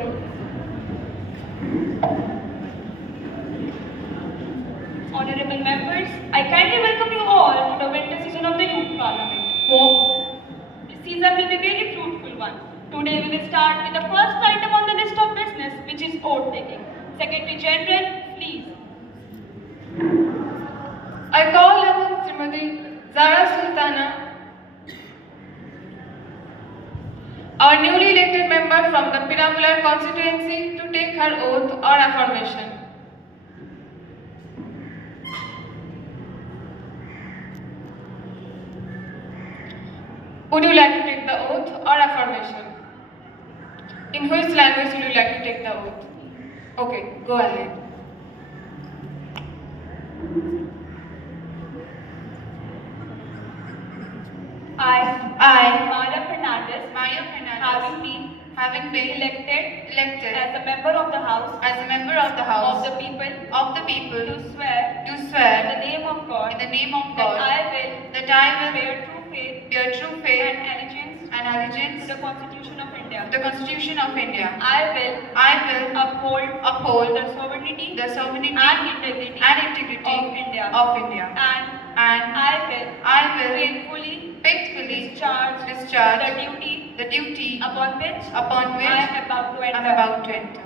Speaker. Honorable members, I kindly welcome you all to the winter session of the Youth Parliament. Hope this season will be a very fruitful one. Today we will start with the first item on the list of business, which is oath taking. Secretary General, please. I call upon Srimati Zara Sultana, our newly elected member from the Piramular constituency, to take her oath or affirmation. Would you like to take the oath or affirmation? In which language would you like to take the oath? Okay, go ahead. I, Maya Fernandez, having been elected as a member of the House of of the people, the people, do swear do in swear the name of God in the name of that God I will bear true faith and and allegiance to the Constitution of India. to the Constitution of India. I will uphold the sovereignty and and integrity of India. And I will faithfully discharge the duty upon which I am about to I am enter. about to enter.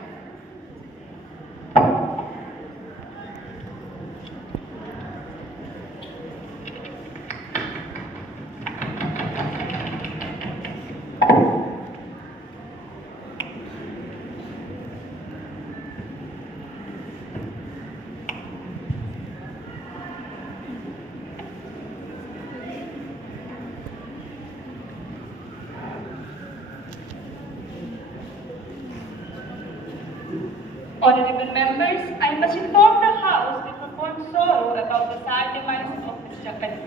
Honorable members, I must inform the House with profound sorrow about the sad demise of Mr. Ali.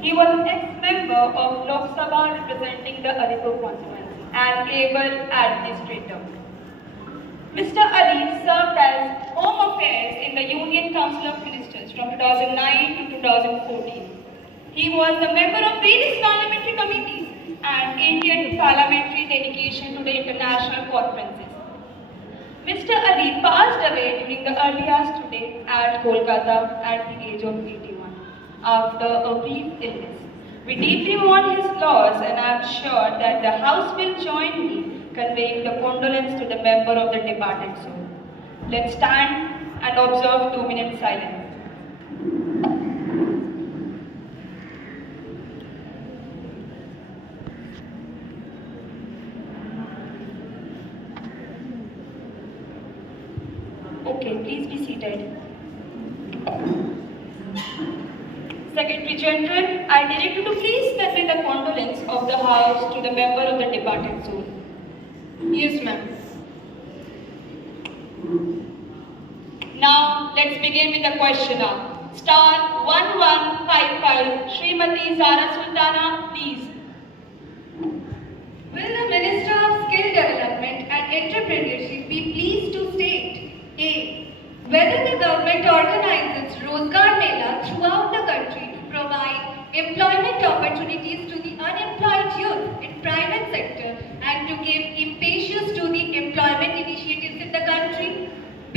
He was an ex-member of Lok Sabha representing the Alipur constituency and able administrator. Mr. Ali served as Home Affairs in the Union Council of Ministers from 2009 to 2014. He was a member of various parliamentary committees and Indian parliamentary delegation to the international conferences. Mr. Ali passed away during the early hours today at Kolkata at the age of 81 after a brief illness. We deeply mourn his loss and I am sure that the House will join me conveying the condolence to the member of the departed soul. Let's stand and observe 2 minutes silence. Okay, please be seated. Secretary General, I direct you to please convey the condolence of the House to the member of the departed soul. Yes, ma'am. Now, let's begin with the questioner. Star 1155, Srimati Zara Sultana, please. Will the Minister of Skill Development and Entrepreneurship be pleased to state A. Whether the government organizes Rozgar Mela throughout the country to provide employment opportunities to the unemployed youth in private sector and to give impetus to the employment initiatives in the country? B.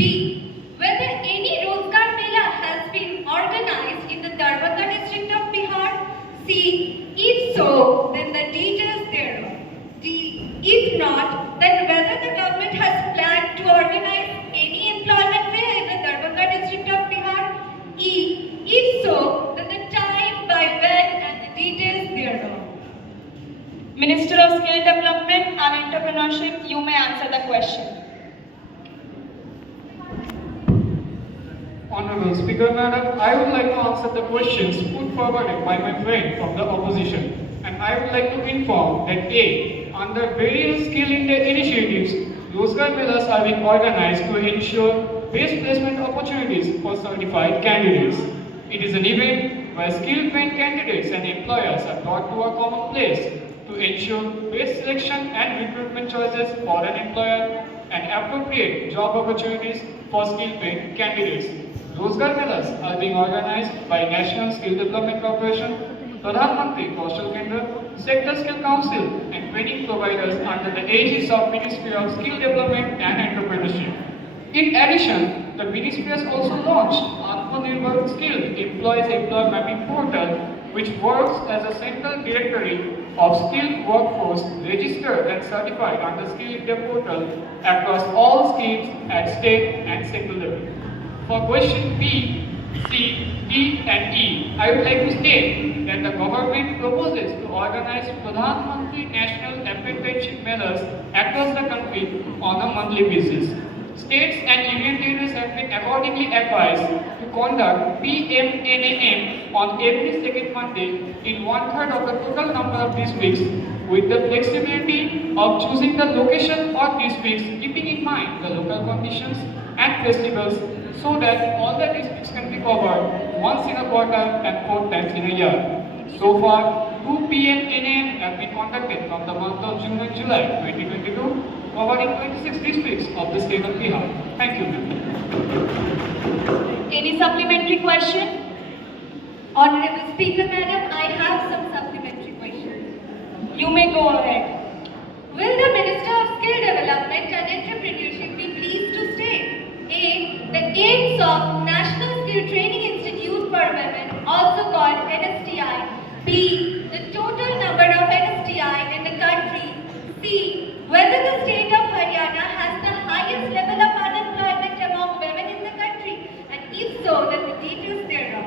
Whether any Rozgar Mela has been organized in the Darbhanga district of Bihar? C. If so, then the details thereof. D. If not, then whether the government has planned to organize any employment fair in the Darbhanga district of Bihar? E. If so, then the time, by when, and the details thereof. Minister of Skill Development and Entrepreneurship, you may answer the question. Honorable Speaker Madam, I would like to answer the questions put forward by my friend from the opposition. And I would like to inform that A. Under various skill initiatives, Rozgar Melas are being organized to ensure best placement opportunities for certified candidates. It is an event where skill-trained candidates and employers are brought to a common place to ensure best selection and recruitment choices for an employer and appropriate job opportunities for skill-trained candidates. Rozgar Melas are being organized by National Skill Development Corporation, Pradhan Mantri Kaushal Kendra, Sector Skill Council, and training providers under the aegis of Ministry of Skill Development and Entrepreneurship. In addition, the Ministry has also launched Atmanirbhar Skill Employee Mapping Portal, which works as a central directory of skilled workforce registered and certified under Skill India portal across all schemes at state and central level. For question B, C, D and E, I would like to state that the government proposes to organize Pradhan Mantri National Apprenticeship Melas across the country on a monthly basis. States and union territories have been accordingly advised to conduct PMNAM on every second Monday in one-third of the total number of districts, with the flexibility of choosing the location or districts keeping in mind the local conditions and festivals, so that all the districts can be covered once in a quarter and 4 times in a year. So far, 2 PMNAM have been conducted from the month of June and July 2022, covering 26 districts of the state of Bihar. Thank you, ma'am. Any supplementary question? Honorable Speaker, Madam, I have some supplementary questions. You may go ahead. Will the Minister of Skill Development and Entrepreneurship be pleased to state A. The aims of National Skill Training Institute for Women, also called NSTI. B. The total number of NSTI in the country. C. Whether the state of Haryana has the highest level of unemployment among women in the country, and if so, then the details thereof.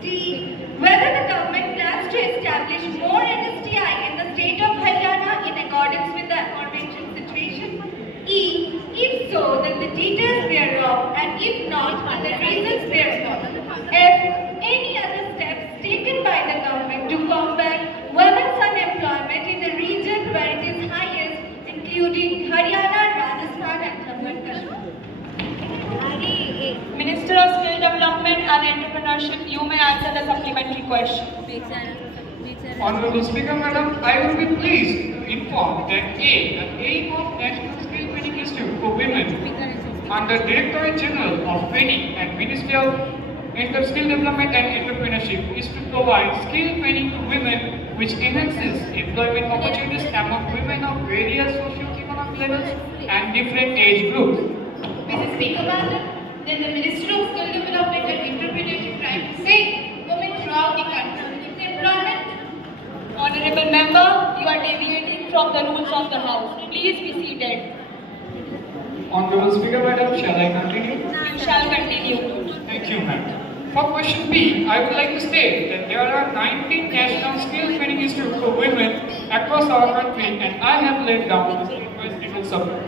D. Whether the government plans to establish more NSTI in the state of Haryana in accordance with the aforementioned situation. E. If so, then the details thereof, and if not, then the reasons thereof. F. Any other steps taken by the government to combat women's unemployment in the region where it is highest, including Haryana, Rajasthan and Jammu and Kashmir. Minister of Skill Development and Entrepreneurship, you may answer the supplementary question. Honorable Speaker, Madam, I would be pleased to inform that A. The aim of National Skill Training Institute for Women under Directorate General of Training and Ministry of Skill Development and Entrepreneurship is to provide skill training to women, which enhances employment opportunities among women of various socio-economic levels and different age groups. Mrs. Speaker, Madam, then the Minister of Skill Development and Entrepreneurship trying to say women throughout the country with employment. Honorable member, you are deviating from the rules of the House. Please be seated. Honorable Speaker, Madam, shall I continue? You shall continue. Thank you, ma'am. For question B, I would like to state that there are 19 National Skill Training Institutes for Women across our country, and I have laid down the state-wise details of it.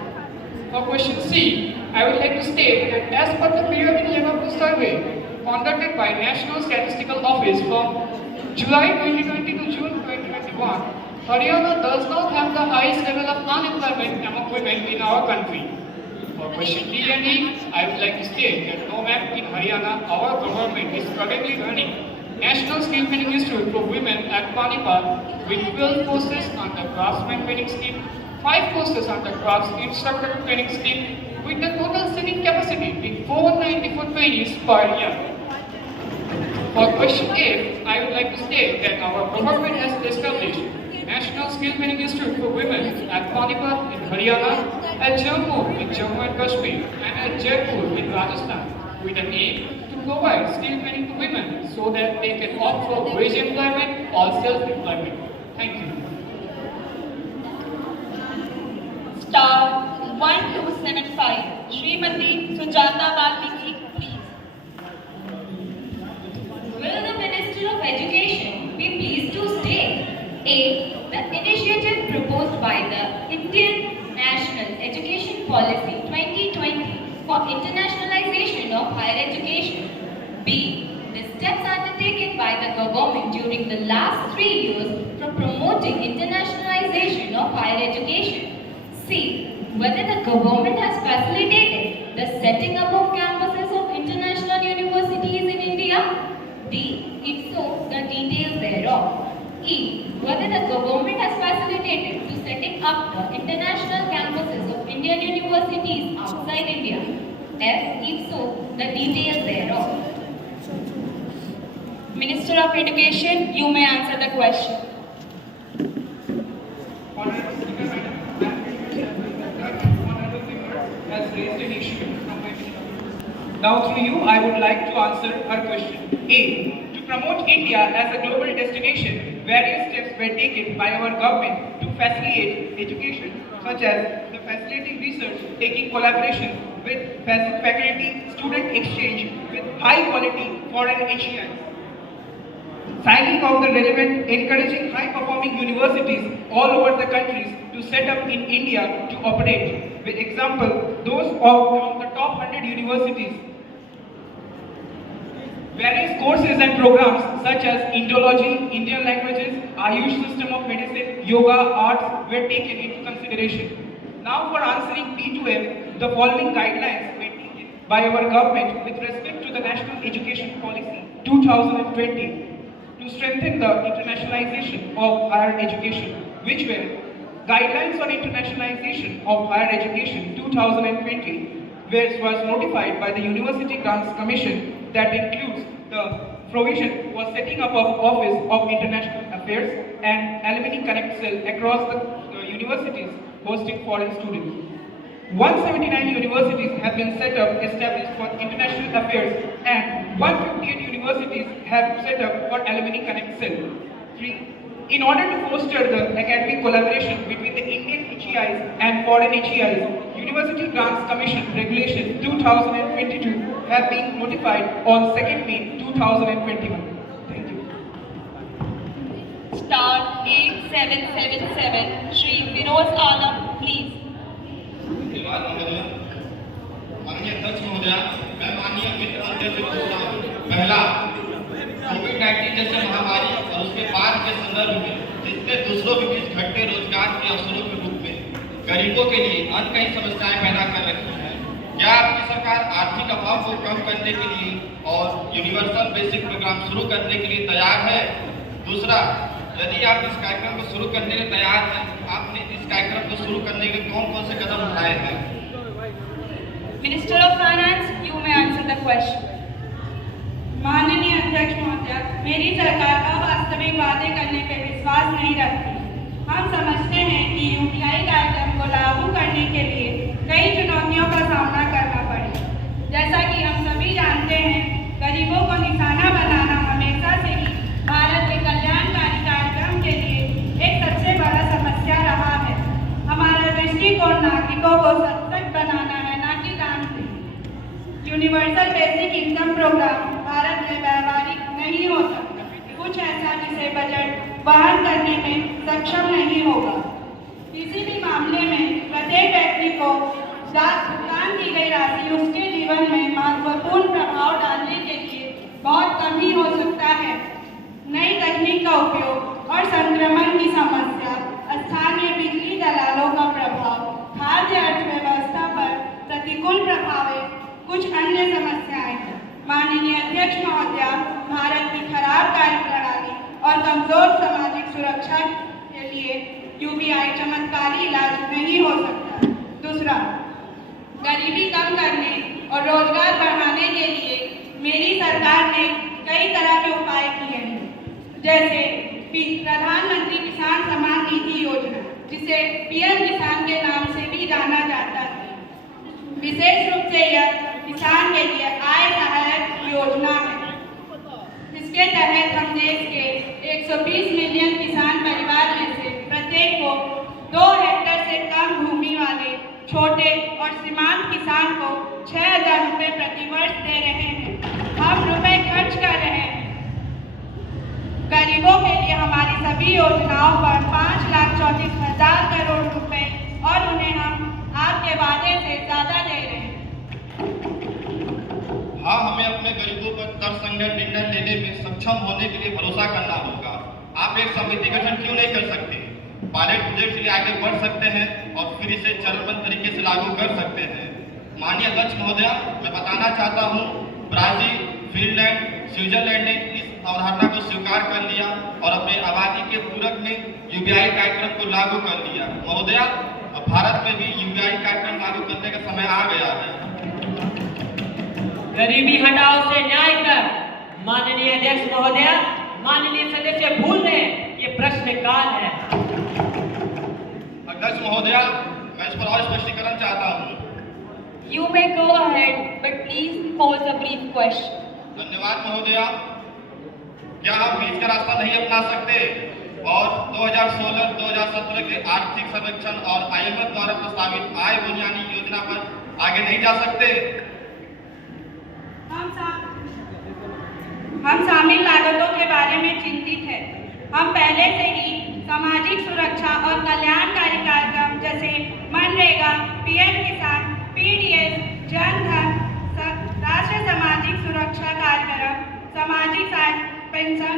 For question C, I would like to state that as per the period in labor force survey conducted by National Statistical Office from July 2020 to June 2021, Haryana does not have the highest level of unemployment among women in our country. For question D and E, I would like to state that no ma'am, in Haryana, our government is currently running National Skill Training Institute for Women at Panipat with 12 courses under Craftsman Training Scheme, 5 courses under Crafts Instructor Training Scheme, with the total seating capacity being 494 trainees per year. For question A, I would like to state that our government has established National Skill Training Institute for Women at Panipat in Haryana, at Jammu in Jammu and Kashmir, and at Jaipur in Rajasthan, with an aim to provide skill training to women so that they can opt for wage employment or self-employment. Thank you. Star 1275, Srimati Sujata Valmiki, please. Will the Minister of Education be pleased to state A. The initiative proposed by the Indian National Education Policy 2020 for internationalization of higher education. B. The steps undertaken by the government during the last 3 years for promoting internationalization of higher education. C. Whether the government has facilitated the setting up of campuses of international universities in India. D. If so, the details thereof. E. Whether the government has facilitated to setting up the international campuses of Indian universities outside India. F. If so, the details thereof. Minister of Education, you may answer the question. has raised an issue from my behalf. Now through you, I would like to answer her question. A. To promote India as a global destination, various steps were taken by our government to facilitate education, such as the facilitating research, taking collaboration with faculty, student exchange with high quality foreign HEIs. Signing of the relevant, encouraging high-performing universities all over the countries to set up in India to operate. For example, those of the top 100 universities. Various courses and programs such as Indology, Indian languages, Ayush system of medicine, yoga, arts were taken into consideration. Now for answering P2M, the following guidelines were taken by our government with respect to the National Education Policy 2020 to strengthen the internationalization of higher education, which were Guidelines on Internationalization of Higher Education 2020, which was notified by the University Grants Commission that includes the provision for setting up of Office of International Affairs and Alumni Connect Cell across the universities hosting foreign students. 179 universities have been established for international affairs, and 158 universities have set up for Alumni Connect Cell. 3. In order to foster the academic collaboration between the Indian HEIs and foreign HEIs, University Grants Commission Regulation 2022 have been notified on 2nd May 2021. Thank you. Star 8777, Shri Firoz Alam, please. माननीय अध्यक्ष महोदया, मैं माननीय वित्त मंत्री से पूछता हूँ। पहला, कोविड-19 जैसे महामारी और उसके बाद के संदर्भ में जिससे दूसरों के बीच घटते रोजगार के अवसरों के रूप में गरीबों के लिए अन्य कई समस्याएं पैदा कर रही हैं। क्या आपकी सरकार आर्थिक अभाव को कम करने के लिए और यूनिवर्सल बेसिक प्रोग्राम शुरू करने के लिए तैयार है? दूसरा, यदि आप इस कार्यक्रम को शुरू करने के लिए तैयार हैं, आपने इस कार्यक्रम को शुरू करने के लिए कौन-कौन से कदम उठाए हैं? Minister of Finance, you may answer the question. माननीय अध्यक्ष महोदया, मेरी सरकार अवास्तविक वादे करने पर विश्वास नहीं रखती। हम समझते हैं कि यूपीआई कार्यक्रम को लागू करने के लिए कई चुनौतियों का सामना करना पड़ेगा। जैसा कि हम सभी जानते हैं, गरीबों को निशाना बनाना हमेशा से ही भारत के कल्याणकारी कार्यक्रम के लिए एक सबसे बड़ा समस्या रहा है। हमारा दृष्टिकोण नागरिकों को सशक्त बनाना है, ना कि दान देना। Universal basic income program Bharat में व्यावहारिक नहीं हो सकता, कुछ ऐसा जिसे बजट वहन करने में सक्षम नहीं होगा। किसी भी मामले में प्रत्येक व्यक्ति को भुगतान की गई राशि उसके जीवन में महत्वपूर्ण प्रभाव डालने के लिए बहुत कम ही हो सकता है। नई तकनीक का उपयोग और संक्रमण की समस्या, स्थानीय बिजली दलालों का प्रभाव, खाद्य अर्थव्यवस्था पर प्रतिकूल प्रभाव, कुछ अन्य समस्याएं हैं। माननीय अध्यक्ष महोदया, भारत की खराब कार्य प्रणाली और कमजोर सामाजिक सुरक्षा के लिए यूपीआई चमत्कारी इलाज नहीं हो सकता। दूसरा, गरीबी कम करने और रोजगार बढ़ाने के लिए मेरी सरकार ने कई तरह के उपाय किए हैं, जैसे प्रधानमंत्री किसान सम्मान निधि योजना, जिसे पीएम किसान के नाम से भी जाना जाता है। विशेष रूप से यह किसान के लिए आय सहायक योजना है। इसके तहत हम देश के 120 मिलियन किसान परिवार में से प्रत्येक को 2 हेक्टेयर से कम भूमि वाले छोटे और सीमांत किसान को 6,000 रुपये प्रतिवर्ष दे रहे हैं। हम रुपए खर्च कर रहे हैं। गरीबों के लिए हमारी सभी योजनाओं पर 5,34,000 करोड़ रुपए और उन्हें हम आपके वादे से ज्यादा दे रहे हैं। हाँ, हमें अपने गरीबों पर तर्कसंगत निर्णय लेने में सक्षम होने के लिए भरोसा करना होगा। आप एक समिति गठन क्यों नहीं कर सकते? पायलट प्रोजेक्ट के लिए आगे बढ़ सकते हैं और फिर इसे चरणबद्ध तरीके से लागू कर सकते हैं। माननीय अध्यक्ष महोदया, मैं बताना चाहता हूँ, ब्राजील, फिनलैंड, स्विट्जरलैंड ने इस अवधारणा को स्वीकार कर लिया और अपने आबादी के पूरक में यूपीआई कार्यक्रम को लागू कर लिया। महोदया, भारत में भी यूपीआई कार्यक्रम लागू करने का समय आ गया है। गरीबी हटाओ से न्याय कर। माननीय अध्यक्ष महोदया, माननीय सदस्य भूल रहे हैं, ये प्रश्नकाल है। अध्यक्ष महोदया, मैं इस पर और स्पष्टीकरण चाहता हूँ। You may go ahead, but please pose a brief question. धन्यवाद महोदया। क्या हम बीच का रास्ता नहीं अपना सकते और 2016-2017 के आर्थिक सर्वेक्षण और IMF द्वारा प्रस्तावित आय बुनियादी योजना पर आगे नहीं जा सकते? हम शामिल लागतों के बारे में चिंतित हैं। हम पहले से ही सामाजिक सुरक्षा और कल्याणकारी कार्यक्रम जैसे मनरेगा, PM किसान, PDS, जन धन, राष्ट्रीय सामाजिक सुरक्षा कार्यक्रम, सामाजिक सहायता पेंशन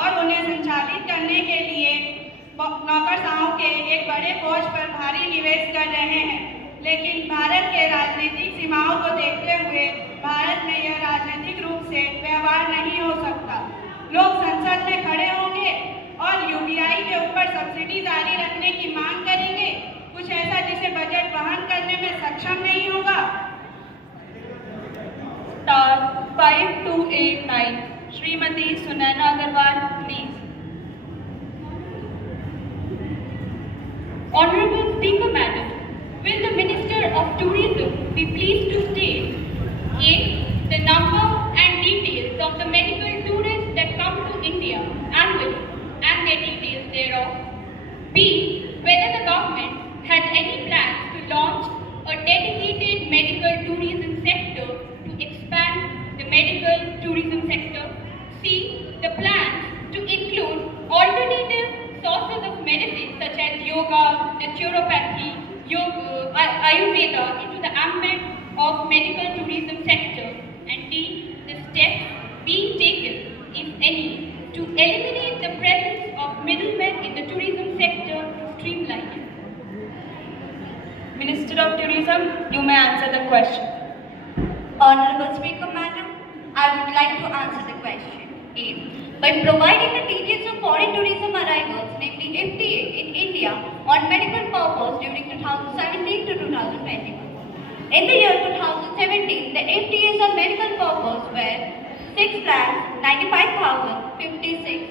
और उन्हें संचालित करने के लिए नौकरशाहों के एक बड़े फौज पर भारी निवेश कर रहे हैं। लेकिन भारत के राजनीतिक सीमाओं को देखते हुए भारत में यह राजनीतिक रूप से व्यवहार नहीं हो सकता। लोग संसद में खड़े होंगे और UBI के ऊपर सब्सिडी जारी रखने की मांग करेंगे, कुछ ऐसा जिसे बजट वहन करने में सक्षम नहीं होगा। Star 5289, Srimati Sunaina Agarwal, please. Honorable Speaker Madam, will the Minister of Tourism be pleased to state A. The number and details of the medical tourists that come to India annually and their details thereof. B. Whether the government has any plans to launch a dedicated medical tourism sector to expand the medical tourism sector. C. The plans to include alternative sources of medicine such as yoga, naturopathy, Ayurveda into the ambit of medical tourism sector. And D. The steps being taken, if any, to eliminate the presence of middlemen in the tourism sector to streamline it. Minister of Tourism, you may answer the question. Honorable Speaker Madam, I would like to answer the question. A. By providing the details of foreign tourism arrivals, namely FTA, in India on medical purpose during 2017 to 2021. In the year 2017, the FTAs on medical purpose were 6,95,056.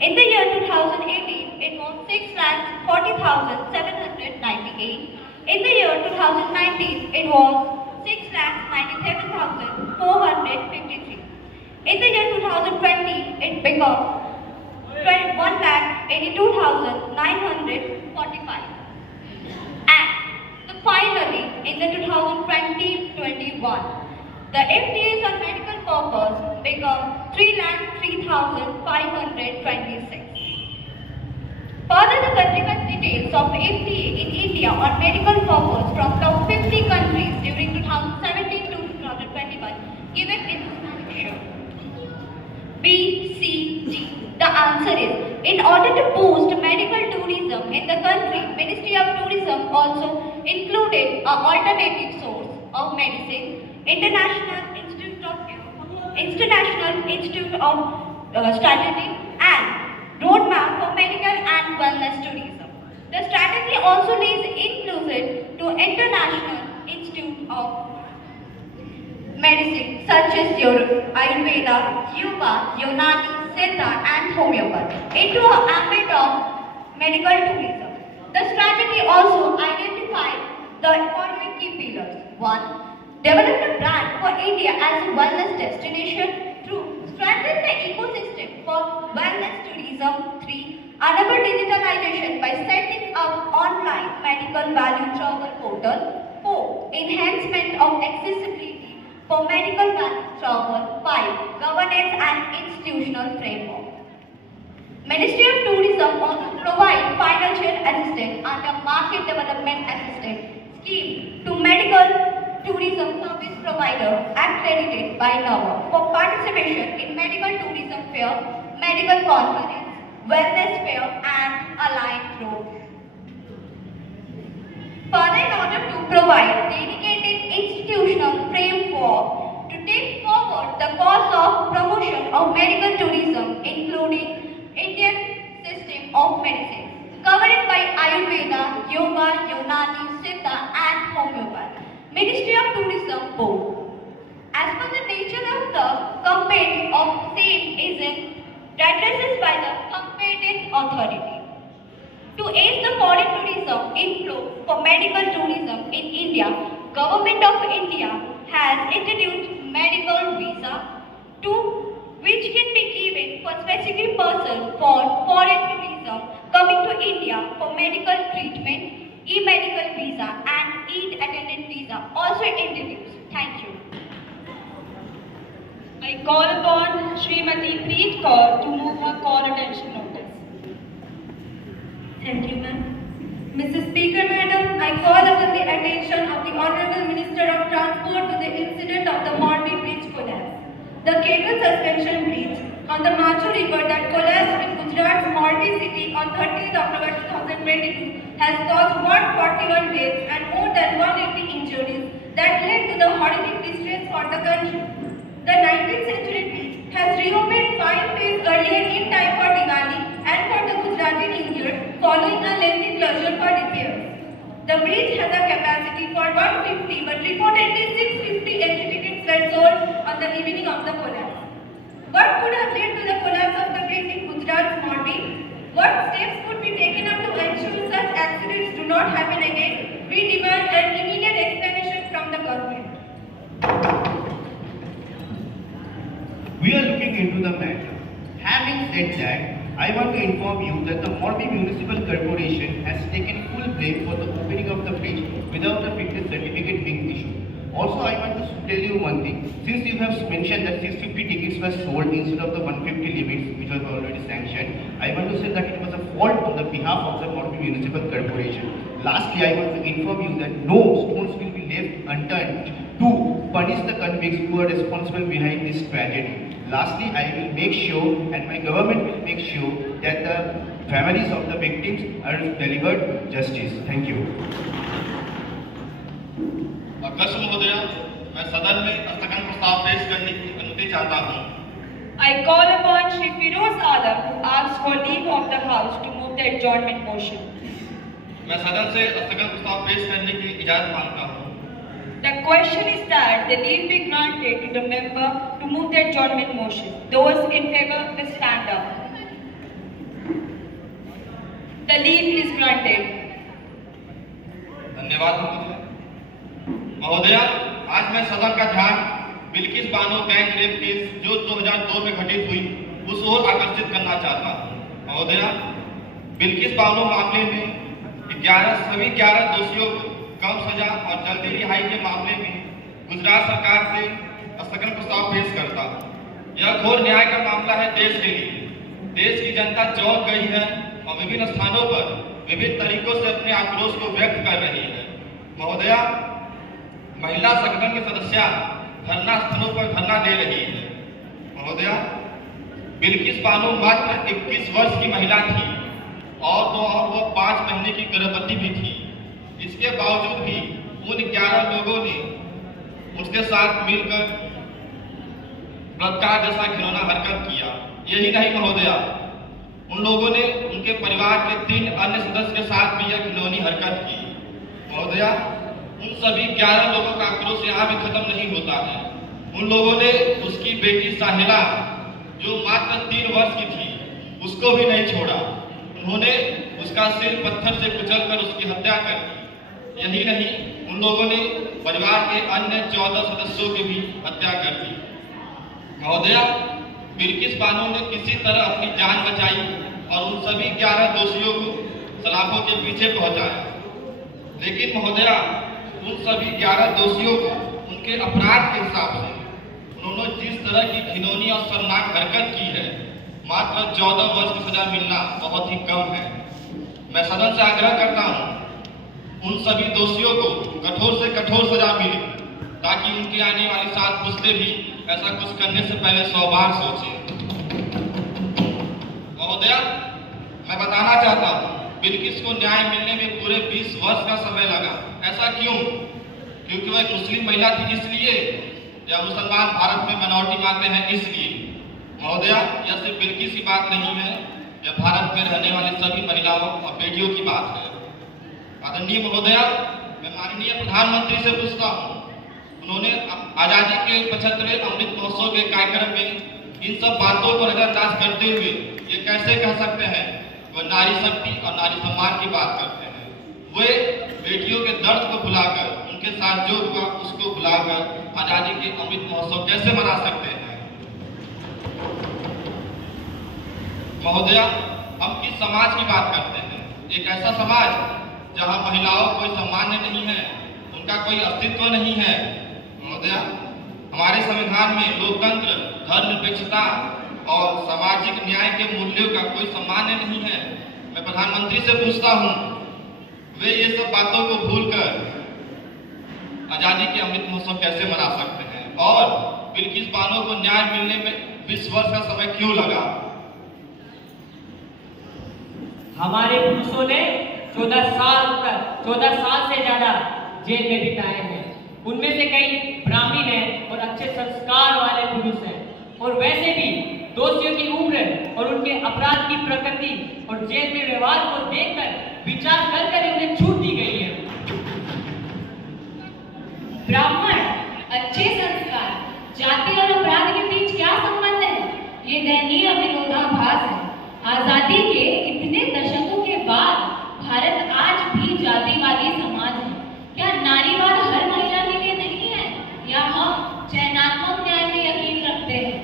In the year 2018, it was 6,40,798. In the year 2019, it was 6,97,453. In the year 2020, it became 1,82,945. And finally, in the 2020-21, the FTAs on medical purpose become 3,03,526. Further, the country details of FTA in India on medical purpose from top 50 countries during 2017 to 2021 given in this section. B, C, D. The answer is, in order to boost medical tourism in the country, Ministry of Tourism also included an alternative source of medicine, International Institute of Strategy and Roadmap for Medical and Wellness Tourism. The strategy also lays inclusive to International Institute of Medicine such as Ayurveda, Yoga, Unani, Siddha and Homeopathy into an ambit of medical tourism. The strategy also identified the following key pillars. 1. Develop a brand for India as a wellness destination. 2. Strengthen the ecosystem for wellness tourism. 3. Enable digitalization by setting up online medical value travel portal. 4. Enhancement of accessibility for medical value travel. 5. Governance and institutional framework. Ministry of Tourism also provide financial assistance under Market Development Assistance Scheme to medical tourism service provider accredited by NAVA for participation in medical tourism fair, medical conference, wellness fair and aligned roads. Further, in order to provide dedicated institutional framework to take forward the cause of promotion of medical tourism, including Indian system of medicine, covered by Ayurveda, Yoga, Unani, Siddha and Homeopathy. Ministry of Tourism Board. As per the nature of the complaint of same is addressed by the competent authority. To aid the foreign tourism inflow for medical tourism in India, Government of India has introduced medical visa to which can be given for specific persons for foreign tourism coming to India for medical treatment. E-medical visa and e-attendant visa also introduced. Thank you. I call upon Srimati Preet Kaur to move her call attention notice. Thank you, ma'am. Mrs. Speaker, Madam, I call upon the attention of the Honorable Minister of Transport to the incident of the Morbi Bridge collapse. The cable suspension bridge on the Machu River that collapsed in Gujarat's Morbi city on 30th October 2022 has caused 141 deaths and more than 180 injuries that led to the horrific distress for the country. The 19th century bridge has reopened 5 days earlier in time for Diwali and for the Gujarati New Year following a lengthy closure for repairs. The bridge has a capacity for 150 but reportedly 650 entry tickets were sold on the evening of the collapse. What could have led to the collapse of the bridge in Gujarat's Morbi? What steps could be taken up to ensure such accidents do not happen again? We demand an immediate explanation from the government. We are looking into the matter. Having said that, I want to inform you that the Morbi Municipal Corporation has taken full blame for the opening of the bridge without a fitness certificate being issued. Also, I want to tell you one thing. Since you have mentioned that 650 tickets were sold instead of the 150 limits which was already sanctioned, I want to say that it was a fault on the behalf of the Morbi Municipal Corporation. Lastly, I want to inform you that no stones will be left unturned to punish the convicts who are responsible behind this tragedy. Lastly, I will make sure and my government will make sure that the families of the victims are delivered justice. Thank you. अध्यक्ष महोदय, मैं सदन में स्थगन प्रस्ताव पेश करने की अनुमति चाहता हूँ। I call upon Shri Firoz Alam who asks for leave of the House to move the adjournment motion. मैं सदन से स्थगन प्रस्ताव पेश करने की इजाजत मांगता हूँ। The question is that the leave be granted to the member to move the adjournment motion. Those in favor, please stand up. The leave is granted. धन्यवाद महोदय। महोदय, आज मैं सदन का ध्यान Bilkis Bano gang rape case जो 2002 में घटित हुई उस ओर आकर्षित करना चाहता हूँ। महोदय, बिल्किस बानो मामले में सभी 11 दोषियों को कम सजा और जल्दी रिहाई के मामले में गुजरात सरकार से स्थगन प्रस्ताव पेश करता हूँ। यह घोर न्याय का मामला है देश के लिए। देश की जनता चौंक गई है और विभिन्न स्थानों पर विभिन्न तरीकों से अपने आक्रोश को व्यक्त कर रही है। महोदय, महिला संगठन के सदस्य धरना स्थलों पर धरना दे रही है। महोदय, बिल्किस बानो मात्र 21 वर्ष की महिला थी और वो 5 महीने की गर्भवती भी थी। इसके बावजूद भी उन 11 लोगों ने उसके साथ मिलकर बलात्कार जैसा घिनौना हरकत किया। यही नहीं महोदय, उन लोगों ने उनके परिवार के 3 अन्य सदस्य के साथ भी यह घिनौनी हरकत की। महोदय, उन सभी 11 लोगों का आक्रोश यहाँ भी खत्म नहीं होता है। उन लोगों ने उसकी बेटी साहिला जो मात्र 3 वर्ष की थी उसको भी नहीं छोड़ा। उन्होंने उसका सिर पत्थर से कुचलकर उसकी हत्या कर दी। यही नहीं, उन लोगों ने परिवार के अन्य 14 सदस्यों की भी हत्या कर दी। महोदय, बिल्किस बानो ने किसी तरह अपनी जान बचाई और उन सभी 11 दोषियों को सलाखों के पीछे पहुंचाया। लेकिन महोदय, उन सभी 11 दोषियों को उनके अपराध के हिसाब से उन्होंने जिस तरह की घिनौनी और शर्मनाक हरकत की है, मात्र 14 वर्ष की सजा मिलना बहुत ही कम है। मैं सदन से आग्रह करता हूँ उन सभी दोषियों को कठोर से कठोर सजा मिले ताकि उनकी आने वाली 7 पुश्तें भी ऐसा कुछ करने से पहले 100 बार सोचें। महोदय, मैं बताना चाहता हूँ बिल्किस को न्याय मिलने में पूरे 20 वर्ष का समय लगा। ऐसा क्यों? क्योंकि वह एक मुस्लिम महिला थी इसलिए, या मुसलमान भारत में माइनॉरिटी मानते हैं इसलिए? महोदय, यह सिर्फ बिल्किस की बात नहीं है, यह भारत में रहने वाली सभी महिलाओं और बेटियों की बात है। आदरणीय महोदय, मैं माननीय प्रधानमंत्री से पूछता हूँ, उन्होंने आजादी के 75वें अमृत महोत्सव के कार्यक्रम में इन सब बातों को नजरअंदाज करते हुए ये कैसे कह सकते हैं वह नारी शक्ति और नारी सम्मान की बात करते हैं? वे बेटियों के दर्द को भुलाकर उनके उनके साथ जो हुआ उसको भुलाकर आजादी के अमृत महोत्सव कैसे मना सकते हैं? महोदया, हम किस समाज की बात करते हैं? एक ऐसा समाज जहां महिलाओं को कोई सम्मान नहीं है, उनका कोई अस्तित्व नहीं है। महोदया, हमारे संविधान में लोकतंत्र, धर्मनिरपेक्षता और सामाजिक न्याय के मूल्यों का कोई सम्मान नहीं है। मैं प्रधानमंत्री से पूछता हूं, वे ये सब बातों को भूलकर आजादी के अमृत महोत्सव कैसे मना सकते हैं? और बिल्किस बानो को न्याय मिलने में 20 वर्ष का समय क्यों लगा? हमारे पुरुषों ने 14 साल से ज्यादा जेल में बिताए हैं। उनमें से कई ब्राह्मण हैं और अच्छे संस्कार वाले पुरुष हैं, और वैसे भी दोषियों की उम्र और उनके अपराध की प्रकृति और जेल में व्यवहार को देखकर विचार कर उन्हें छूट दी गई है। ब्राह्मण, अच्छे संस्कार, जाति और अपराध के बीच क्या संबंध है? ये दयनीय विरोधाभास है। आजादी के इतने दशकों के बाद भारत आज भी जातिवादी समाज है। क्या नारीवाद हर महिला के लिए नहीं है, या हम चयनात्मक न्याय में यकीन रखते हैं?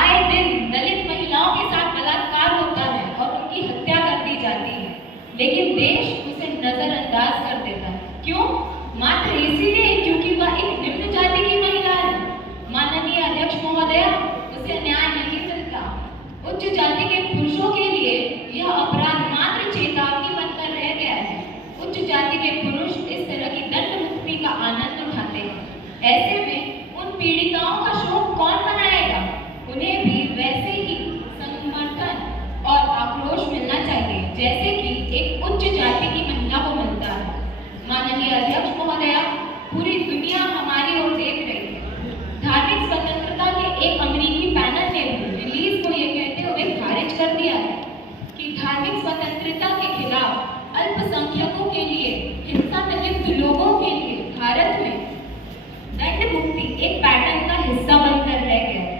आए दिन दलित महिलाओं के साथ बलात्कार होता है और उनकी हत्या कर दी जाती है, लेकिन देश उसे नजरअंदाज कर देता है। क्यों? मात्र इसीलिए क्योंकि वह एक निम्न जाति की महिला है। माननीय अध्यक्ष महोदया, उसे न्याय नहीं मिलता। उच्च जाति के पुरुषों के लिए यह अपराध मात्र चेतावनी बनकर रह गया है। उच्च जाति के पुरुष इस तरह की दंड मुक्ति का आनंद उठाते हैं। ऐसे में उन पीड़िताओं का शोक कौन मनाएगा? उन्हें भी वैसे ही समर्थन और आक्रोश मिलना चाहिए जैसे कि एक उच्च जाति की महिला को मिलता है। माननीय अध्यक्ष महोदया, पूरी दुनिया हमारी ओर देख रही है। धार्मिक स्वतंत्रता के एक अमेरिकी पैनल ने रिलीज को ये कहते हुए खारिज कर दिया है कि धार्मिक स्वतंत्रता के खिलाफ अल्पसंख्यकों के लिए, हिंसा में लिप्त लोगों के लिए भारत में दंड मुक्ति एक पैटर्न का हिस्सा बनकर रह गया है।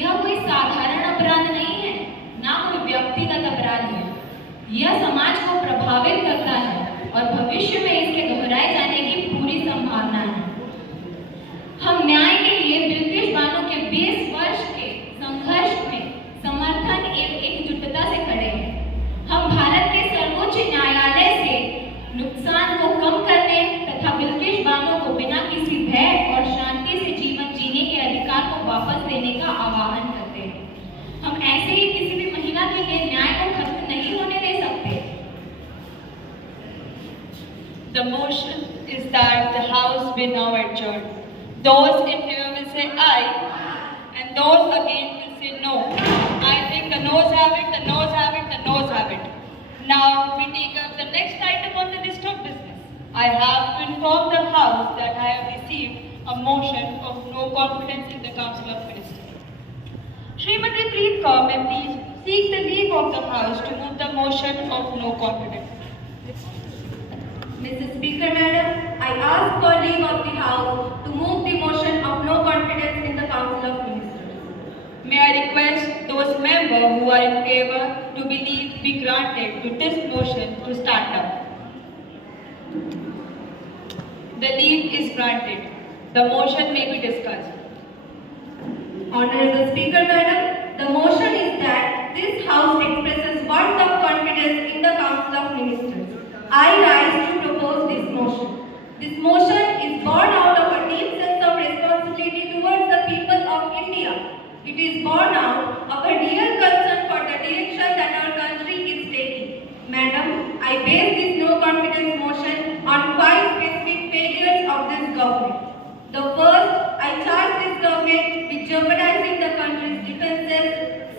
यह कोई साधारण अपराध नहीं है, ना कोई व्यक्तिगत अपराध है। यह समाज को प्रभावित करता है और भविष्य में इसके दोहराए जाने की पूरी संभावना है। हम न्याय के लिए बिल्किस बानो के 20 वर्ष के संघर्ष में समर्थन एवं एकजुटता से खड़े हैं। हम भारत के सर्वोच्च न्यायालय से नुकसान को कम करने तथा बिल्किस बानो को बिना किसी भय और शांति से जीवन जीने के अधिकार को वापस देने का आह्वान करते हैं। हम ऐसे ही किसी भी महिला के लिए न्याय को खत्म नहीं होने दे सकते। The motion is that the House be now adjourned. Those in favor will say aye, and those against will say no. I think the noes have it, the noes have it, the noes have it. Now we take up the next item on the list of business. I have to inform the House that I have received a motion of no confidence in the Council of Ministers. Srimati Preet Kaur, may please seek the leave of the House to move the motion of no confidence. Mrs. Speaker, Madam, I ask for leave of the House to move the motion of no confidence in the Council of Ministers. May I request those members who are in favor to be granted to this motion to stand up. The leave is granted. The motion may be discussed. Honorable Speaker, Madam, the motion is that this House expresses want of confidence in the Council of Ministers. I rise to propose this motion. This motion is born out of a deep sense of responsibility towards the people of India. It is born out of a real concern for the direction that our country is taking. Madam, I base this no confidence motion on 5 specific failures of this government. The first, I charge this government with jeopardizing the country's defenses.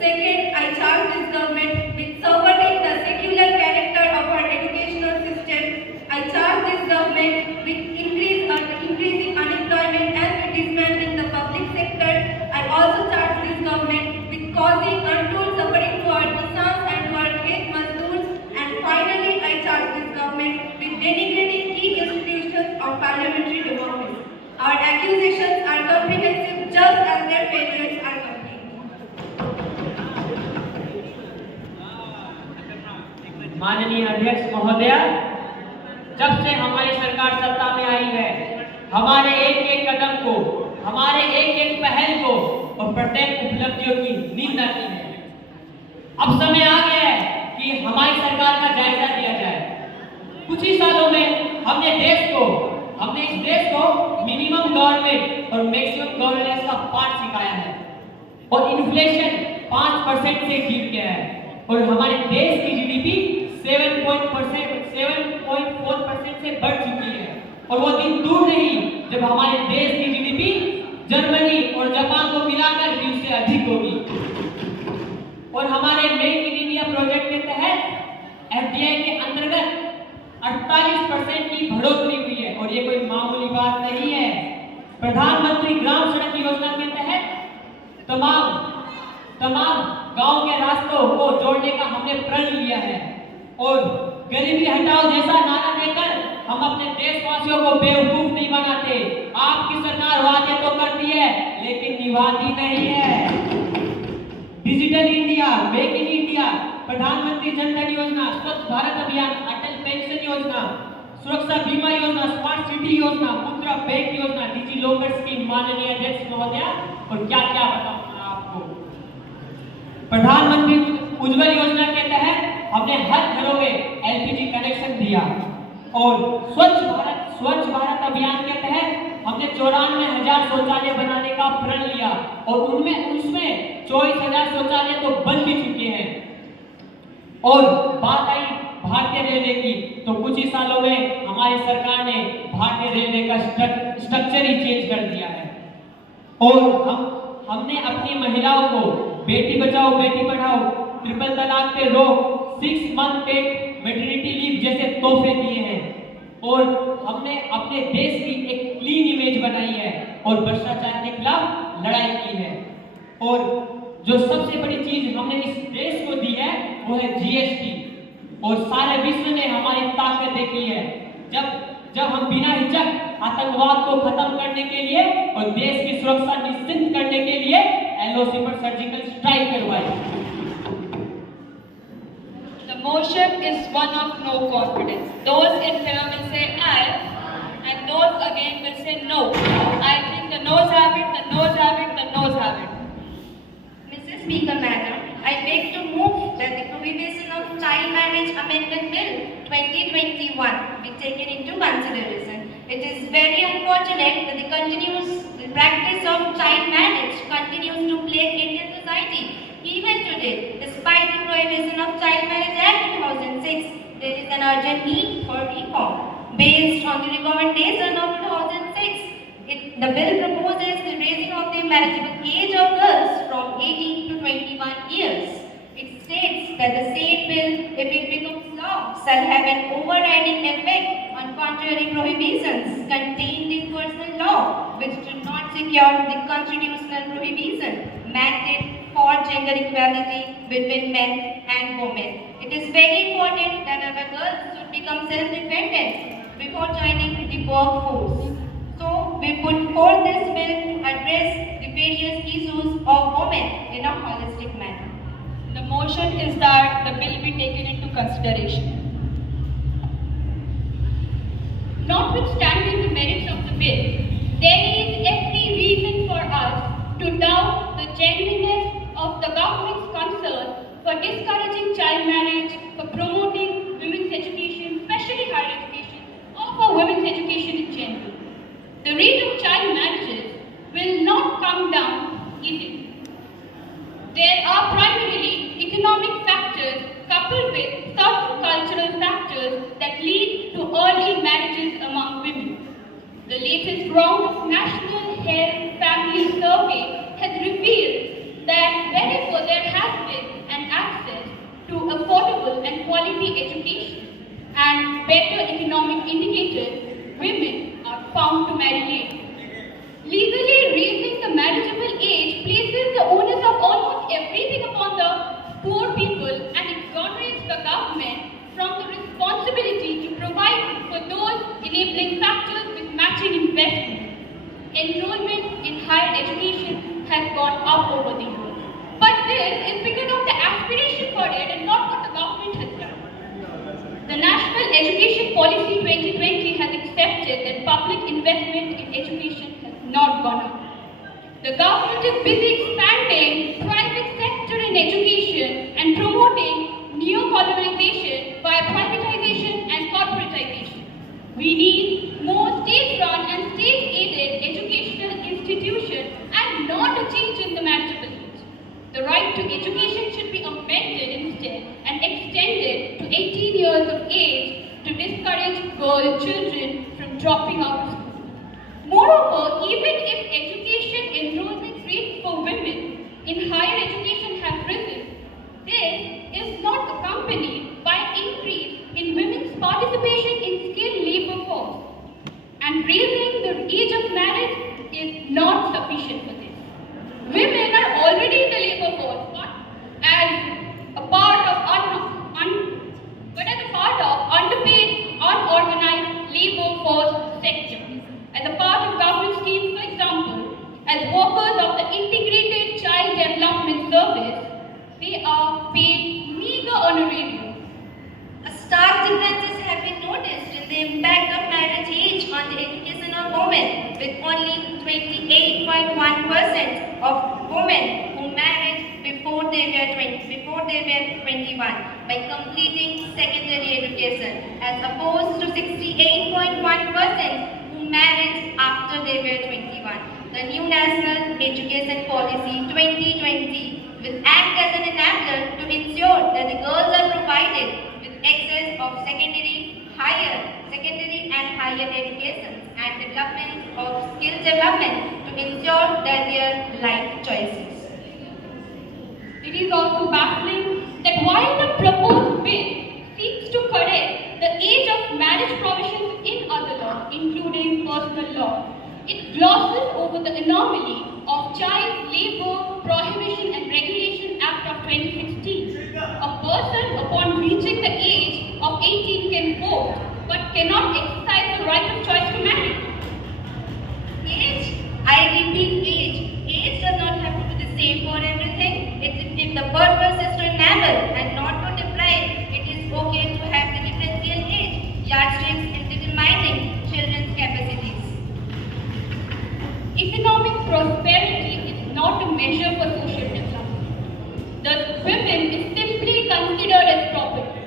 Second, I charge this government with subverting the secular character of our educational system. I charge this government with increasing unemployment and with dismantling the public sector. I also charge this government with causing untold suffering to our kisans and to our khet mazdoors. And finally, I charge this government with denigrating key institutions of parliamentary democracy. Our accusations are comprehensive just as their failures are complete. माननीय अध्यक्ष महोदया, जब से हमारी सरकार सत्ता में आई है, हमारे एक एक कदम को, हमारे एक एक पहल को और प्रत्येक उपलब्धियों की निंदा की है। अब समय आ गया है कि हमारी सरकार का जायजा लिया जाए। कुछ ही सालों में हमने इस देश को मिनिमम गवर्नमेंट और मैक्सिमम गवर्नेंस का पाठ सिखाया है और इन्फ्लेशन 5% से गिर गया है और हमारे देश की जीडीपी 7.4% से बढ़ चुकी है। और वो दिन दूर नहीं जब हमारे देश की जीडीपी जर्मनी और जापान को मिलाकर भी उससे अधिक होगी। और हमारे मेक इन इंडिया प्रोजेक्ट के तहत एफडीआई के अंतर्गत 48% की बढ़ोतरी हुई है और ये कोई मामूली बात नहीं है। प्रधानमंत्री ग्राम सड़क योजना के तहत तमाम गांव के रास्तों को जोड़ने का हमने प्रण लिया है और गरीबी हटाओ जैसा नारा देकर हम अपने देशवासियों को बेवकूफ नहीं बनाते। आपकी सरकार वादे तो करती है लेकिन निभाती नहीं है। Digital India, make in India, प्रधानमंत्री जन धन योजना, स्वच्छ भारत अभियान, अटल पेंशन योजना, सुरक्षा बीमा योजना, स्मार्ट सिटी योजना, मुद्रा बैंक योजना, डिजी लॉकर स्कीम, माननीय अध्यक्ष महोदया, और क्या क्या बताऊं मैं आपको। प्रधानमंत्री उज्ज्वल योजना के तहत हमने हर घरों में एलपीजी कनेक्शन दिया और स्वच्छ भारत अभियान के तहत हमने 94,000 शौचालय बनाने का प्रण लिया और उसमें 24,000 शौचालय तो बन भी चुके हैं। और बात आई भारतीय रेलवे की, तो कुछ ही सालों में हमारी सरकार ने भारतीय रेलवे का स्ट्रक्चर ही चेंज कर दिया है और हमने अपनी महिलाओं को बेटी बचाओ बेटी पढ़ाओ, ट्रिपल तलाक पे रोक, 6 मंथ पेड मैटरनिटी लीव जैसे तोहफे दिए हैं और हमने अपने देश की एक क्लीन इमेज बनाई है और भ्रष्टाचार के खिलाफ लड़ाई की है। और जो सबसे बड़ी चीज हमने इस देश को दी है वो है जीएसटी और सारे विश्व ने हमारी ताकत देखी है जब हम बिना हिचक आतंकवाद को खत्म करने के लिए और देश की सुरक्षा निश्चित करने के लिए एलओसी पर सर्जिकल स्ट्राइक करवाए। The motion is one of no confidence. Those in favor will say aye and those again will say no. I think the noes have it, the noes have it, the noes have it. Mrs. Speaker, Madam, I beg to move that the Prohibition of Child Marriage Amendment Bill 2021 be taken into consideration. It is very unfortunate that the continuous practice of child marriage continues to plague Indian society. Even today, despite the Prohibition of Child Marriage Act 2006, there is an urgent need for reform. Based on the recommendation of 2006, the bill proposes the raising of the marriageable age of girls from 18 to 21 years. It states that the said bill, if it becomes law, shall have an overriding effect on contrary prohibitions contained in personal law, which do not secure the constitutional prohibition mandate for gender equality between men and women. It is very important that our girls should become self-dependent before joining the workforce. So, we put forth this bill to address the various issues of women in a holistic manner. The motion is that the bill be taken into consideration. Notwithstanding the merits of the bill, there is every reason for us to doubt the genuineness of the government's concern for discouraging child marriage, for promoting women's education, especially higher education, or for women's education in general. The rate of child marriages will not come down easily. There are primarily economic factors coupled with certain cultural factors that lead to early marriages among women. The latest round of National Health Family Survey has revealed that wherever there has been an access to affordable and quality education and better economic indicators, women are found to marry late. Legally raising the marriageable age places the onus of almost everything upon the poor people and exonerates the government from the responsibility to provide for those enabling factors with matching investment. Enrollment in higher education has gone up over the years. But this is because of the aspiration for it and not what the government has done. Education Policy 2020 has accepted that public investment in education has not gone up. The government is busy expanding private sector in education and promoting neo-colonization via privatization and corporatization. We need more state-run and state-aided educational institutions and not a change in the marriageable age. The right to education should be amended instead and extended to 18 years of age to discourage girl children from dropping out of school. Moreover, even if education enrollment rates for women in higher education have risen, this is not accompanied by increase in women's participation in skilled labor force. And raising the age of marriage is not sufficient for this. Women are already in the labor force, but as a part of underpaid, unorganized labor force sector. As a part of government schemes, for example, as workers of the Integrated Child Development Service, they are paid meager honorarium. A stark differences have been noticed in the impact of marriage age on the education of women, with only 28.1% of women who married before they were 21 by completing secondary education, as opposed to 68.1% who married after they were 21. The new National Education Policy 2020 will act as an enabler to ensure that the girls are provided with access of secondary and higher education and development of skill development to ensure that their life choices. It is also baffling that while the proposed bill seeks to correct the age of marriage provisions in other laws, including personal law, it glosses over the anomaly of Child Labor Prohibition and Regulation Act of 2016. A person upon reaching the age of 18 can vote, but cannot exercise the right of choice to marry. Age, I repeat age does not have to be the same for everything. If the purpose is to enable and not to deprive, it is okay to have the differential age yardsticks in determining children's capacities. Economic prosperity is not a measure for social development. Thus, women is simply considered as property.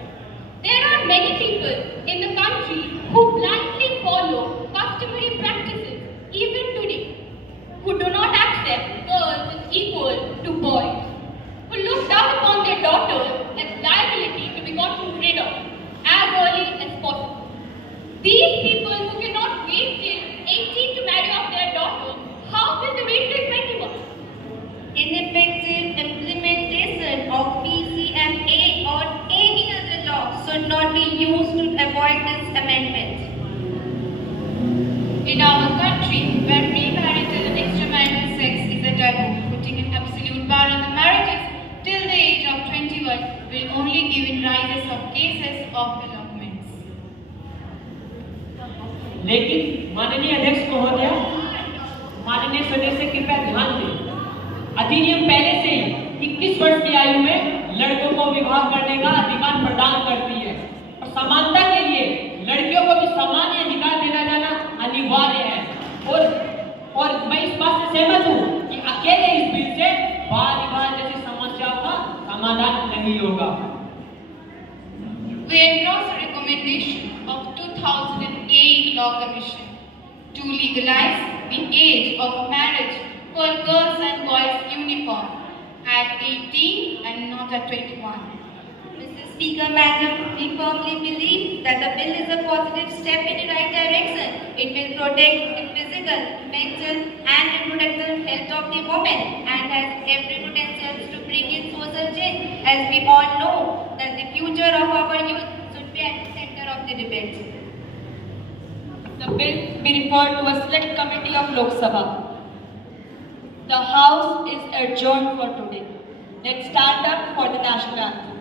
There are many people in the country who blindly follow customary practices, even today, who do not accept girls as equal to boys, who look down upon their daughters as liability to be gotten rid of as early as possible. These people who cannot wait till 18 to marry off their daughters, how can they wait till 21? Ineffective implementation of PCMA or any other law should not be used to avoid this amendment. In our country, where premarital and extramarital sex is a taboo, putting an absolute bar on the marriages till the age of 21 will only give in rises of cases of elopements. लेकिन माननीय अध्यक्ष महोदय, माननीय सदस्य कृपया ध्यान दें, अधिनियम पहले से ही 21 वर्ष की आयु में लड़कों को विवाह करने का अधिकार प्रदान करती है और समानता के लिए लड़कियों को भी समान अधिकार देना जाना अनिवार्य है और मैं इस बात से सहमत हूँ कि अकेले इस बिल से बाल विवाह जैसी समस्याओं का समाधान नहीं होगा। We endorse a recommendation of 2008 Law Commission to legalize the age of marriage for girls and boys uniform at 18 and not at 21. Mr. Speaker, Madam, we firmly believe that the bill is a positive step in the right direction. It will protect the physical, mental and reproductive health of the woman and has every potential to bring in social change, as we all know that the future of our youth should be at the center of the debate. The bill be referred to a select committee of Lok Sabha. The House is adjourned for today. Let's stand up for the national anthem.